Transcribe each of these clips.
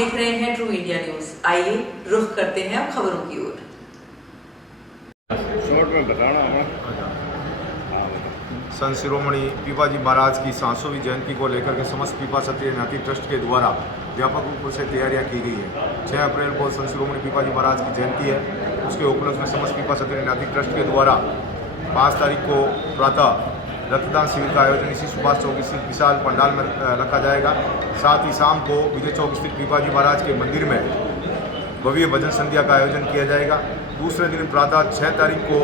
देख रहे हैं ट्रू इंडिया न्यूज। आइए रुख करते हैं अब खबरों की ओर। शॉर्ट में बताना है। संत शिरोमणि पीपाजी महाराज की 700वीं जयंती को लेकर के समस्त पीपा क्षत्रिय ज्ञाति ट्रस्ट के द्वारा व्यापक रूप से तैयारियां की गई है। 6 अप्रैल को संत शिरोमणि पीपाजी महाराज की जयंती है। उसके उपलक्ष्य में समस्त पीपा क्षत्रिय ज्ञाति ट्रस्ट के द्वारा 5 तारीख को प्रातः रक्तदान शिविर का आयोजन इसी सुभाष चौक स्थित विशाल पंडाल में रखा जाएगा। साथ ही शाम को विजय चौक स्थित पीपाजी महाराज के मंदिर में भव्य भजन संध्या का आयोजन किया जाएगा। दूसरे दिन प्रातः 6 तारीख को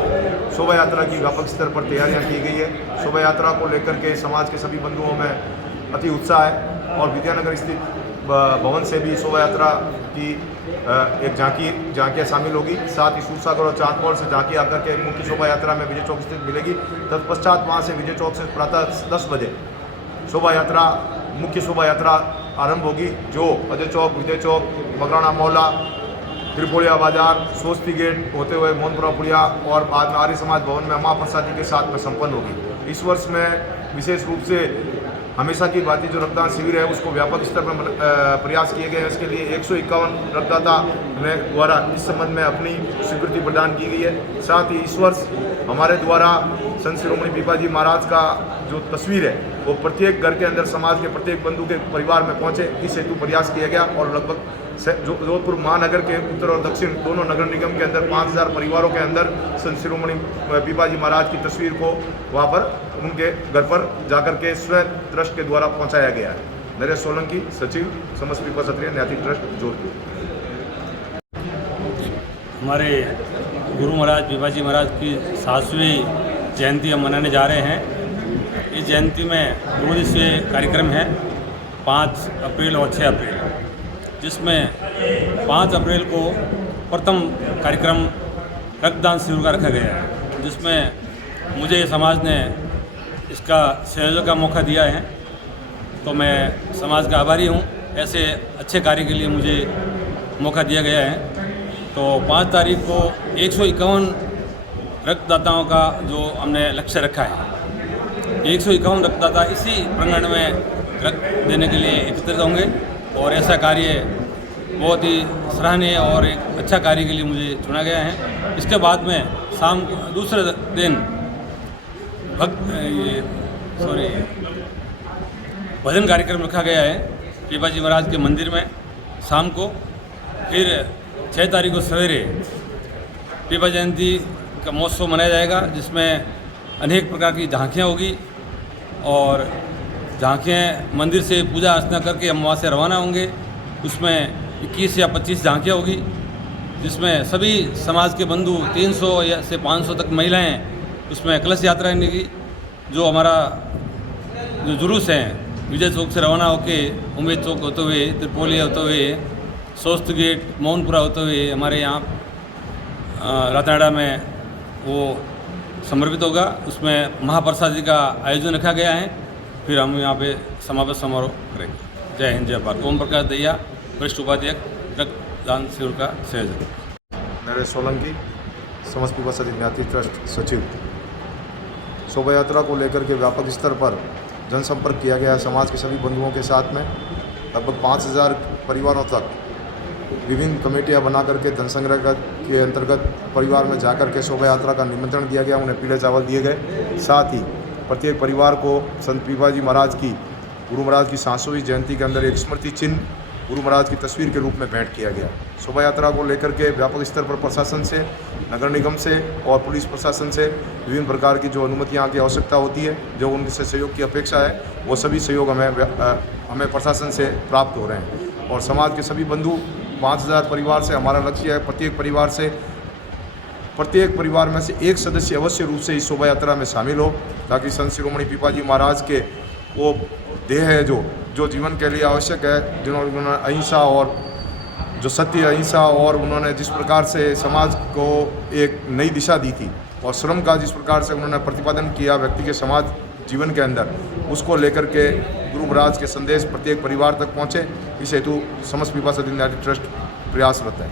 शोभा यात्रा की व्यापक स्तर पर तैयारियां की गई है। शोभा यात्रा को लेकर के समाज के सभी बंधुओं में अति उत्साह है और विद्यानगर स्थित भवन से भी शोभा यात्रा की एक झांकियाँ शामिल होगी। साथ ही सूरसागर और चांदपौर से झांकी आकर के मुख्य शोभा यात्रा में विजय चौक स्थित मिलेगी। तत्पश्चात वहाँ से विजय चौक से प्रातः 10 बजे शोभा यात्रा मुख्य शोभा यात्रा आरंभ होगी, जो अजय चौक, विजय चौक, मकराना मोहल्ला, त्रिपोलिया बाजार, सोस्ती गेट होते हुए मोहनपुरा पुलिया और बाद में आर्य समाज भवन में माँ प्रसादी के साथ में संपन्न होगी। इस वर्ष में विशेष रूप से हमेशा की भांति जो रक्तदान शिविर है उसको व्यापक स्तर पर प्रयास किए गए हैं। इसके लिए 151 रक्तदाता द्वारा इस संबंध में अपनी स्वीकृति प्रदान की गई है। साथ ही इस वर्ष हमारे द्वारा संत शिरोमणि पीपाजी महाराज का जो तस्वीर है वो प्रत्येक घर के अंदर समाज के प्रत्येक बंधु के परिवार में पहुंचे, इस हेतु प्रयास किया गया और लगभग जोधपुर महानगर के उत्तर और दक्षिण दोनों नगर निगम के अंदर 5000 परिवारों के अंदर संत शिरोमणि पीपाजी महाराज की तस्वीर को वहाँ पर उनके घर पर जाकर के स्वयं ट्रस्ट के द्वारा पहुँचाया गया है। नरेश सोलंकी, सचिव, समस्त पीपा क्षत्रिय न्याति ट्रस्ट, जोधपुर। हमारे गुरु महाराज पीपाजी महाराज की 7वीं जयंती हम मनाने जा रहे हैं। इस जयंती में 2 दिवसीय कार्यक्रम है, 5 अप्रैल और 6 अप्रैल, जिसमें 5 अप्रैल को प्रथम कार्यक्रम रक्तदान शिविर का रखा गया है, जिसमें मुझे समाज ने इसका सहयोग का मौका दिया है, तो मैं समाज का आभारी हूँ। ऐसे अच्छे कार्य के लिए मुझे मौका दिया गया है। तो 5 तारीख को 151 रक्तदाताओं का जो हमने लक्ष्य रखा है, 151 रक्तदाता इसी प्रांगण में रक्त देने के लिए एकत्रित होंगे और ऐसा कार्य बहुत ही सराहनीय और एक अच्छा कार्य के लिए मुझे चुना गया है। इसके बाद में शाम दूसरे दिन भजन कार्यक्रम रखा गया है पीपाजी महाराज के मंदिर में शाम को। फिर 6 तारीख को सवेरे पीपा जयंती का महोत्सव मनाया जाएगा, जिसमें अनेक प्रकार की झांकियाँ होगी और झांकियाँ मंदिर से पूजा अर्चना करके हम वहाँ से रवाना होंगे। उसमें 21 या 25 झांकियाँ होगी, जिसमें सभी समाज के बंधु 300 या से 500 तक महिलाएं उसमें कलश यात्रा निकली। जो हमारा जो जुलूस हैं विजय चौक से रवाना होके उम्मेद चौक होते हुए, त्रिपोलिया होते हुए, सोस्त गेट, मोहनपुरा होते हुए हमारे यहाँ रातनाड़ा में वो समर्पित होगा। उसमें महाप्रसादी का आयोजन रखा गया है। फिर हम यहाँ पे समापन समारोह करेंगे। जय हिंद, जय भारत। ओम प्रकाश दैया, वरिष्ठ उपाध्यक्ष, रक्तदान शिविर का संयोजक। नरेश सोलंकी, समस्त पीपा क्षत्रिय ज्ञाति ट्रस्ट, सचिव। शोभा यात्रा को लेकर के व्यापक स्तर पर जनसंपर्क किया गया है। समाज के सभी बंधुओं के साथ में लगभग 5000 परिवारों तक विभिन्न कमेटियां बना करके धन संग्रह के अंतर्गत परिवार में जाकर के शोभा यात्रा का निमंत्रण दिया गया, उन्हें पीले चावल दिए गए। साथ ही प्रत्येक परिवार को संत पीपाजी महाराज की, गुरु महाराज की 700वीं जयंती के अंदर एक स्मृति चिन्ह गुरु महाराज की तस्वीर के रूप में भेंट किया गया। शोभा यात्रा को लेकर के व्यापक स्तर पर प्रशासन से, नगर निगम से और पुलिस प्रशासन से विभिन्न प्रकार की जो अनुमतियाँ की आवश्यकता होती है, जो उनसे सहयोग की अपेक्षा है, वो सभी सहयोग हमें प्रशासन से प्राप्त हो रहे हैं। और समाज के सभी बंधु 5000 परिवार से हमारा लक्ष्य है, प्रत्येक परिवार में से एक सदस्य अवश्य रूप से इस शोभा यात्रा में शामिल हो, ताकि संत शिरोमणि पीपाजी महाराज के वो देह है जो जीवन के लिए आवश्यक है, जिन्होंने अहिंसा और जो सत्य, अहिंसा और उन्होंने जिस प्रकार से समाज को एक नई दिशा दी थी और श्रम का जिस प्रकार से उन्होंने प्रतिपादन किया व्यक्ति के समाज जीवन के अंदर, उसको लेकर के गुरु महाराज के संदेश प्रत्येक परिवार तक पहुँचे, इस हेतु समस्त पीपा क्षत्रिय न्याति ट्रस्ट प्रयासरत है।